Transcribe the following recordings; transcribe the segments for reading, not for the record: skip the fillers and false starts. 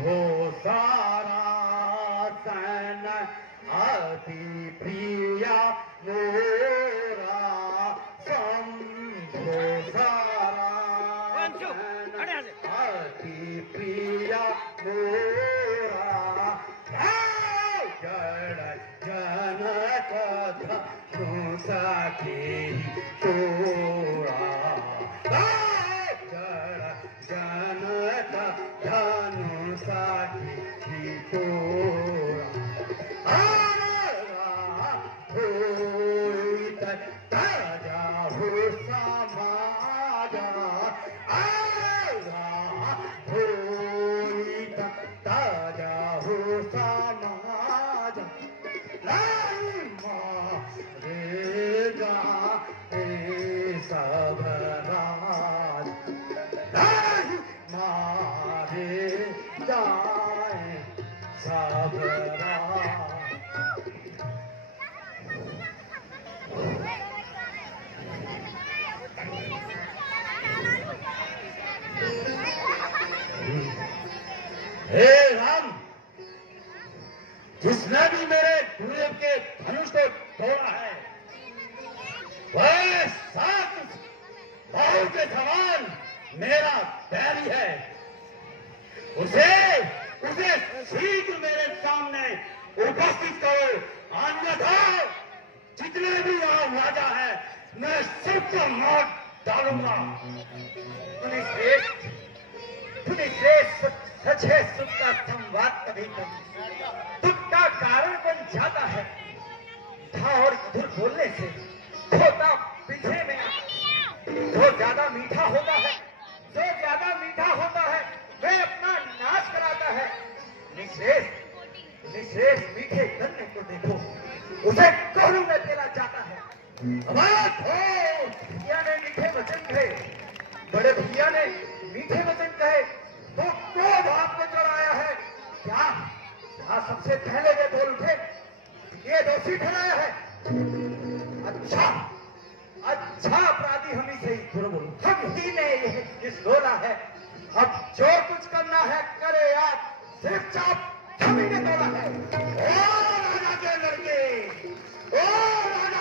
शंभो सारा सन अति प्रिया मोरा शंभो सारा अति प्रिया मोरा जनक धनु सखी तोरा जनक धनु सखी तोरा ताजा हो समाजा ताजा हो समाजा रे गा सब राज मारे जाए सब राज हे राम, जिसने भी मेरे गुरुदेव के धनुष को तोड़ा है वह सात बाहु के समान मेरा बैरी है। उसे शीघ्र मेरे सामने उपस्थित करो, अन्यथा जितने भी यहाँ राजा है मैं सबको मार डालूंगा। सच है, सुख का संवाद कभी कभी दुख का कारण बन जाता है। था और इधर बोलने से होता पीछे में जो ज्यादा मीठा होता है, वह अपना नाश कराता है। निश्रेष मीठे गन्ने को देखो, उसे कोहरों में पेला जाता है। भैया ने मीठे वचन कहे, बड़े भैया ने मीठे वचन कहे तो क्रोध आपको चढ़ाया है। क्या सबसे पहले वे बोल उठे, ये दोषी ठहराया है। अच्छा अपराधी हम ही से ही हम ही ने इस डोला है। अब जो कुछ करना है करे आप, सिर्फ चाप हम ही ने तोड़ा है। ओ राजा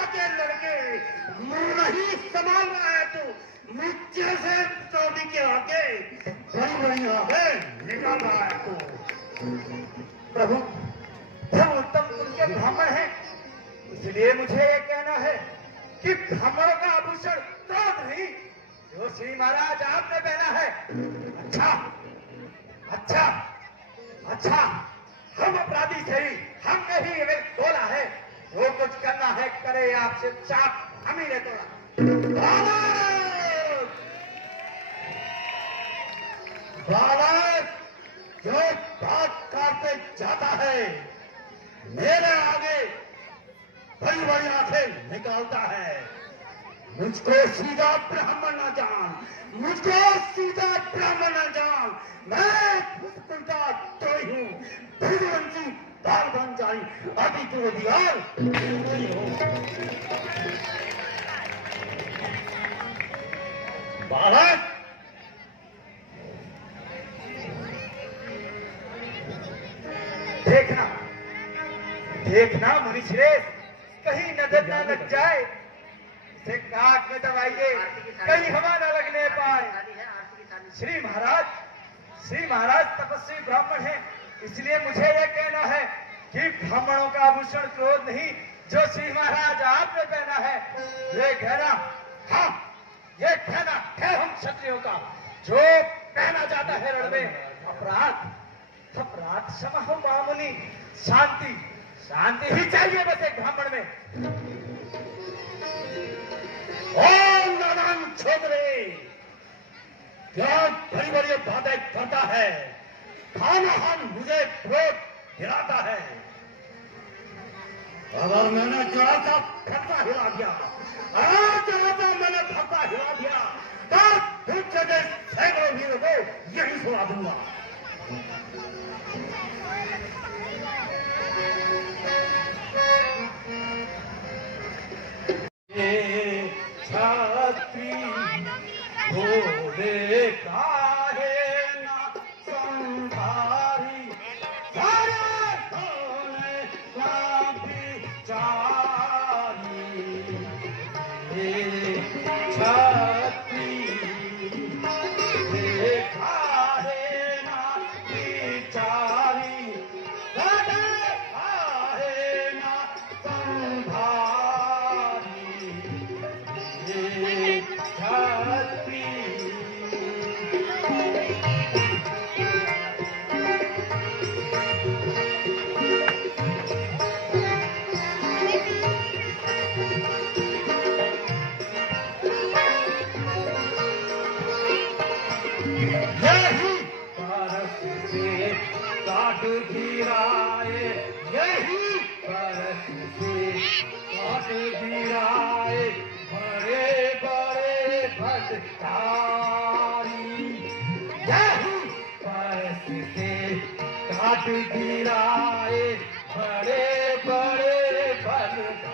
के लड़के मुंह नहीं संभाल रहा है तू, मुझे से चौधरी के आगे बड़ी आगे निकाल रहा है तू। प्रभु हम उत्तम उनके ब्राह्मण हैं, इसलिए मुझे ये कहना है कि ब्राह्मणों का आभूषण क्रोध नहीं जो श्री महाराज आपने पहना है। अच्छा हम अपराधी सही, हमने ही इन्हें तोला है। जो कुछ करना है करे, आपसे चाप हम ही ने तोड़ा। बालक जो बात काटते जाता है मेरे आगे बड़ी बड़ी आंखें निकालता है। मुझको सीधा ब्राह्मण न जान, मैं पुष्पिता तो ही हूँ, भगवंती दाल बन जाई अभी तो दियाल नहीं हो। बालक देखना मुनिश्रेष्ठ, कहीं नजर ना लग जाए, इसे काट में दबाइए, कहीं हवा न लगने पाए। श्री महाराज तपस्वी ब्राह्मण हैं, इसलिए मुझे यह कहना है कि ब्राह्मणों का आभूषण क्रोध नहीं जो श्री महाराज आपने पहना है। ये कहना है हम क्षत्रियों का जो पहना जाता है रण में। अपराध क्षमा हो मामूली, शांति ही चाहिए बस एक ब्राह्मण में। ओम नारायण छोदरे क्या बड़ी बड़ी बातें करता है, खान मुझे क्रोध हिलाता है। अगर मैंने जरा सा फटका हिला दिया, तो कुछ जगह सैकड़ों वीरों को यही सुना दूंगा। छात्री भोले काहे ना संभारी से काट गिराए, यही परस से काट गिराए बड़े बड़े भटकारी, यही परस से काट गिराए बड़े बड़े भटकारी।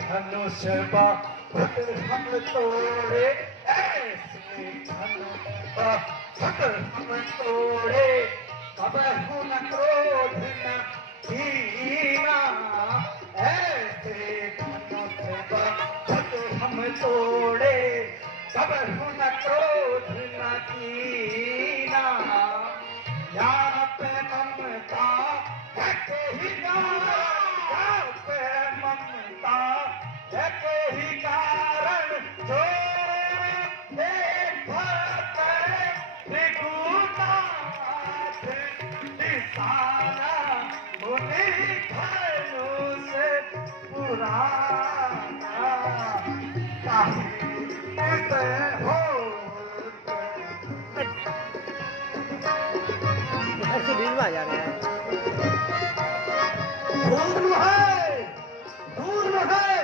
धनुष बाहुत हम तोड़े, ऐसे धनुष बाहुत हम तोड़े, कबहु न क्रोध न कीना, ऐसे धनुष बाहुत हम तोड़े, कबहु न क्रोध न कीना। यहाँ पे ममता है कोई ना, यहाँ पे ममता है कोई कारण, जो एक भक्त त्रिगुणाथ निशाना, मुनि धनुष पुराना, काहे हो ऐसे बीच में आ जा रहे हैं। दूर में है, दूर में है,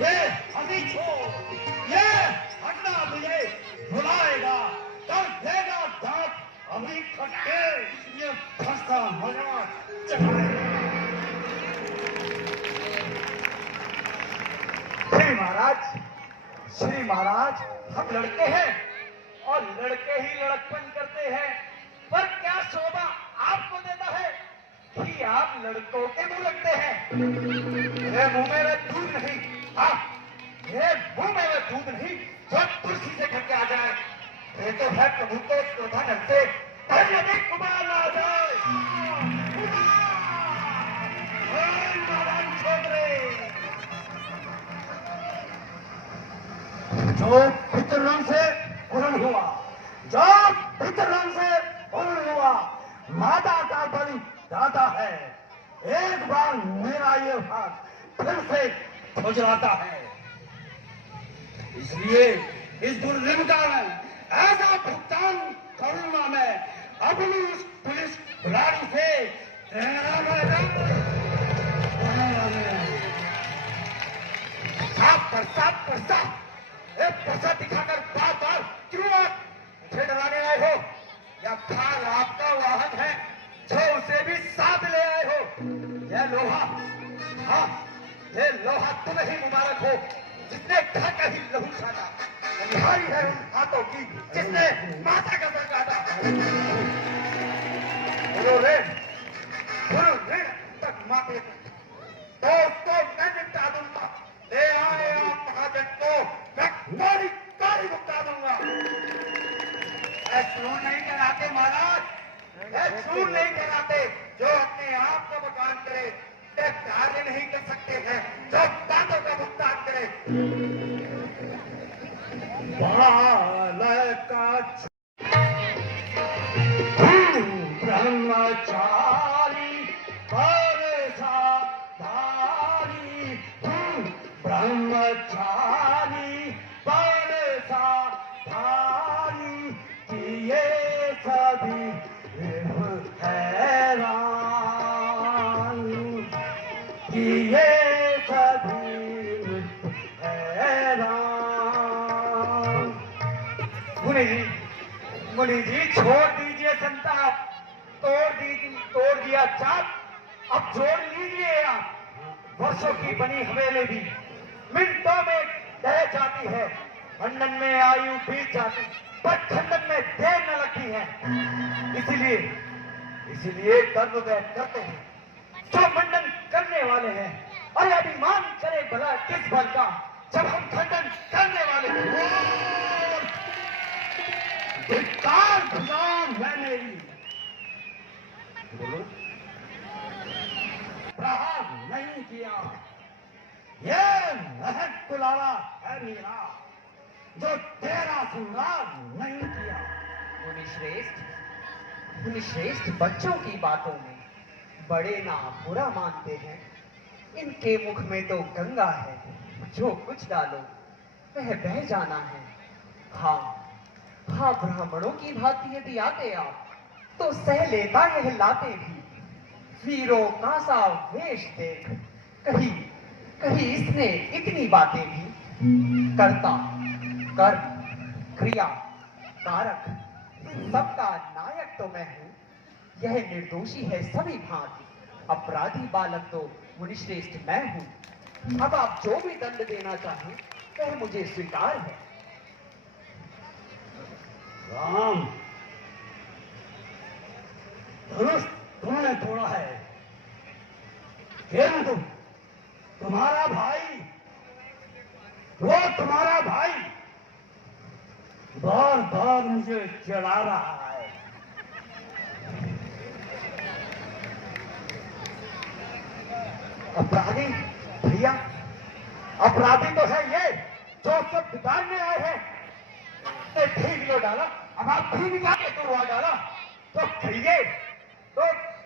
ये अभी छोड़, ये हटना मुझे बुलाएगा, कर देगा दांत अभी खट्टे, ये फंसा मजा चढ़ाएगा। श्री महाराज, हम लड़के हैं और लड़के ही लड़कपन करते हैं, पर क्या शोभा आपको देता है कि आप लड़कों के मुंह लगते हैं। मेरे मुंह में दूध नहीं, हाँ मेरे मुंह में दूध नहीं, जो तुलसी से घर के आ जाए, ये तो है प्रभु को शोभा नलते कुमार आ जाए। जो पितृरंग से पूर्ण हुआ, जो पितृरंग से पूर्ण हुआ, माता का बलि दाता है। एक बार मेरा ये हाथ फिर से खुजलाता है, इसलिए इस दुर्दिनता में ऐसा भुगतान करूंगा मैं अपनी उस पुलिस गाड़ी से। साफ कर साफ एक पैसा दिखाकर बार बार क्यों आप मुझे डराने आए हो? या खाल आपका वाहन है जो उसे भी साथ ले आए हो? यह लोहा, हाँ ये लोहा तुम ही मुबारक हो जिसने घर का ही लहू खाना, तुम्हारी है उन हाथों की जिसने माता का सर काटा। बोलो रे तक माते दोस्तों मैं निपटा दूंगा, ले आए आप महाजन को मैं कारी कारी मुक्ता दूंगा। छूट नहीं कराते महाराज, छूट नहीं कराते, जो अपने आप को भुगतान करे, कार्य नहीं कर सकते हैं जो बातों का भुगतान करे। बालक का ब्रह्मचारी परसा धारी, ब्रह्मचारी परसा धारी, किए सभी हैरान, किए सभी हैरान। मुनि जी छोड़ दीजिए संताप, तोड़ दिया चाप, अब जोड़ लीजिए आप वर्षों की बनी हवेली भी, मिनटों में ढह जाती है। मंडन में आयु बीत जाती, पर खंडन में देर न लगती है। इसीलिए कर्म वह करते हैं जो मंडन करने वाले हैं। अरे अभिमान करे भला किस बल का, जब हम खंडन करने वाले हैं। धिक्कार भगवान है मेरी, प्रहार नहीं किया। ये महक कुलारा है मेरा, जो तेरा श्रृंगार नहीं किया। मुनिश्रेष्ठ बच्चों की बातों में बड़े ना बुरा मानते हैं। इनके मुख में तो गंगा है, जो कुछ डालो वह बह जाना है। हाँ ब्राह्मणों की भांति यदि आते आप तो सह लेता यह लाते भी। वीरों का सा वेश देख कहीं इसने इतनी बातें भी। करता कर्म क्रिया कारक सबका नायक तो मैं हूं। यह निर्दोषी है सभी भांति, अपराधी बालक तो मुनिश्रेष्ठ मैं हूं। अब आप जो भी दंड देना चाहें वह मुझे स्वीकार है। राम, धनुष तुमने तोड़ा है, किंतु तुम्हारा भाई, वो तुम्हारा भाई बार बार मुझे चिढ़ा रहा है। अपराधी भैया, अपराधी तो है ये जो सब बिगाड़ने आए हैं। आपने भीग लो डाला, अब आप भीग के तुरवा डाला तो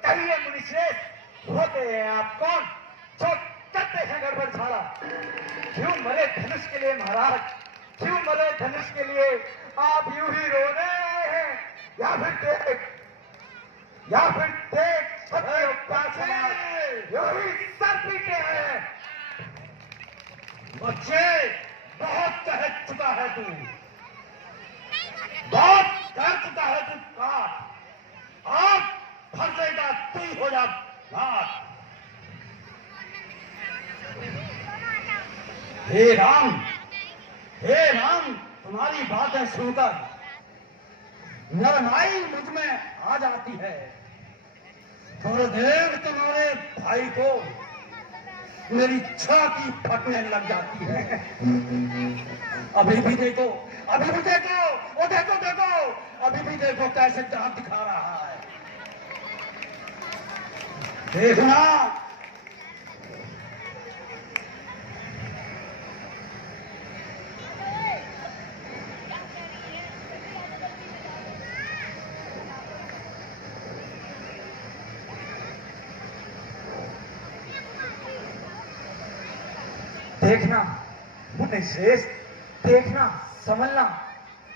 कहिए मुनिश्रेष्ठ होते हैं आप कौन, जो करते हैं गड़बड़ झाड़ा। क्यों मरे धनुष के लिए महाराज, क्यों मरे धनुष के लिए आप यूं ही रोने आए हैं, या फिर देख छत्रियों का समाज यूं ही सर पीटे हैं। बच्चे, बहुत कह चुका है तू, बहुत कर चुका है तू। काट, आज फंसेगा तू ही हो जा घाट। हे राम, तुम्हारी बातें सुनकर नरमाई मुझ में आ जाती है। गुरुदेव तुम्हारे भाई को मेरी छाती फटने लग जाती है। अभी भी देखो, वो देखो, अभी भी देखो कैसे दांत दिखा रहा है। देखना, देखना मुनिश्रेष्ठ, देखना संभलना,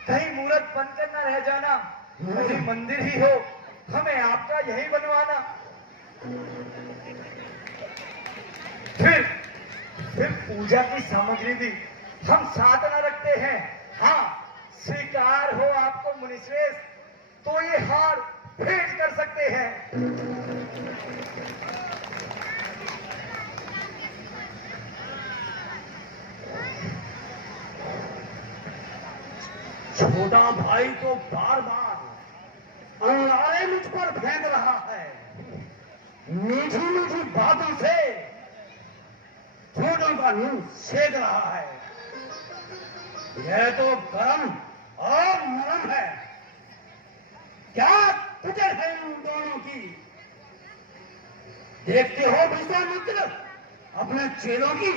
कहीं मूर्त बनकर न रह जाना। कहीं मंदिर ही हो, हमें आपका यही बनवाना। फिर पूजा की सामग्री भी हम साथ न रखते हैं। हाँ, स्वीकार हो आपको मुनिश्रेष्ठ तो ये हार भेंट कर सकते हैं। छोटा भाई तो बार बार अंगारे मुझ पर फेंक रहा है। मीठी मीठी बातों से छोटों का मुंह सेक रहा है। यह तो गरम और नरम है। क्या फिक्र है इन दोनों की? देखते हो विश्वामित्र अपने चेलों की?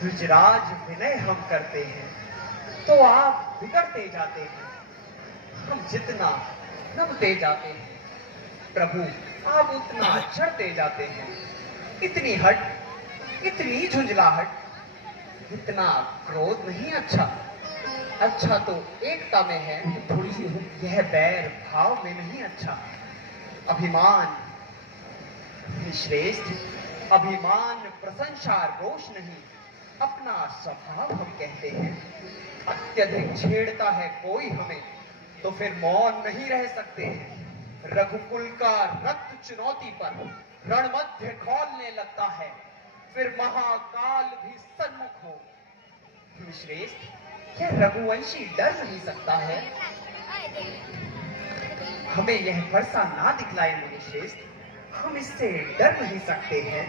द्विजराज विनय हम करते हैं तो आप बिगड़ते जाते हैं। हम जितना नमते जाते हैं प्रभु आप उतना चढ़ते जाते हैं। इतनी हट, इतनी झुंझलाहट, इतना क्रोध नहीं अच्छा। अच्छा तो एकता में है, थोड़ी सी यह बैर भाव में नहीं अच्छा। अभिमान श्रेष्ठ, अभिमान प्रशंसा रोष नहीं, अपना स्वभाव हम कहते हैं। अत्यधिक छेड़ता है कोई हमें तो फिर मौन नहीं रह सकते हैं। रघुकुल का रक्त चुनौती पर रणमध्य खोलने लगता है, फिर महाकाल भी सन्मुख हो। श्रेष्ठ, क्या रघुवंशी डर नहीं सकता है? हमें यह भरोसा ना दिखलाए मुनिश्रेष्ठ, हम इससे डर नहीं सकते हैं।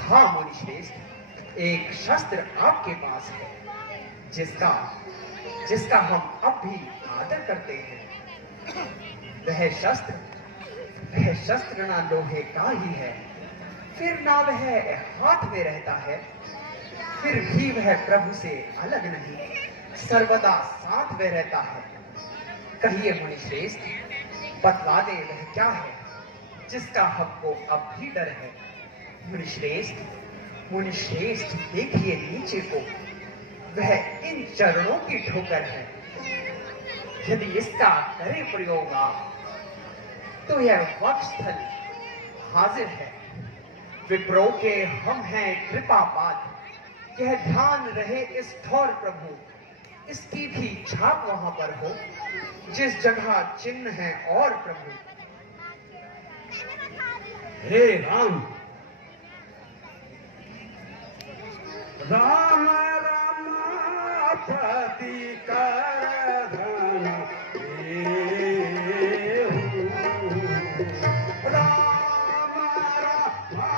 हाँ मुनिश्रेष्ठ, एक शस्त्र आपके पास है जिसका हम अब भी आदर करते हैं। वह शस्त्र ना लोहे का ही है, फिर ना वह हाथ में रहता है, फिर भी वह प्रभु से अलग नहीं, सर्वदा साथ में रहता है। कहिए मुनिश्रेष्ठ, बतला दे वह क्या है जिसका हमको अब भी डर है। मुनिश्रेष्ठ देखिए नीचे को, वह इन चरणों की ठोकर है। यदि इसका करे प्रयोग आप, तो यह वक्षस्थल हाजिर है। विप्रो के हम हैं कृपा पात्र, यह ध्यान रहे इस ठौर प्रभु, इसकी भी छाप वहां पर हो जिस जगह चिन्ह है और प्रभु। हे राम राम राम पति कर धन राम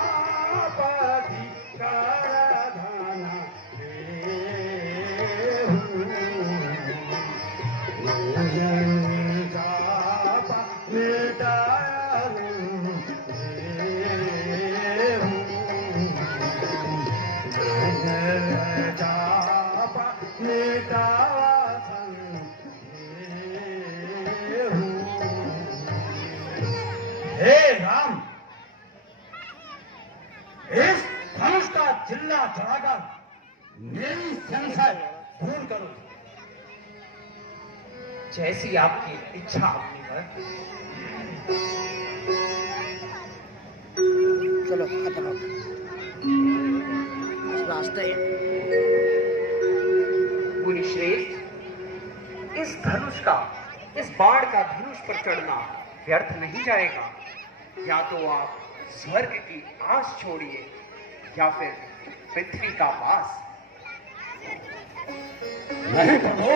राम पति कर धन हे राम, इस धनुष का जिल्ला चढ़ाकर मेरी संशय दूर करो। जैसी आपकी इच्छा मुनिवर। चलो खत्म हो गया। रास्ते मुनिश्रेष्ठ, इस बाण का धनुष पर चढ़ना व्यर्थ नहीं जाएगा। या तो आप स्वर्ग की आस छोड़िए या फिर पृथ्वी का वास। नहीं प्रभु,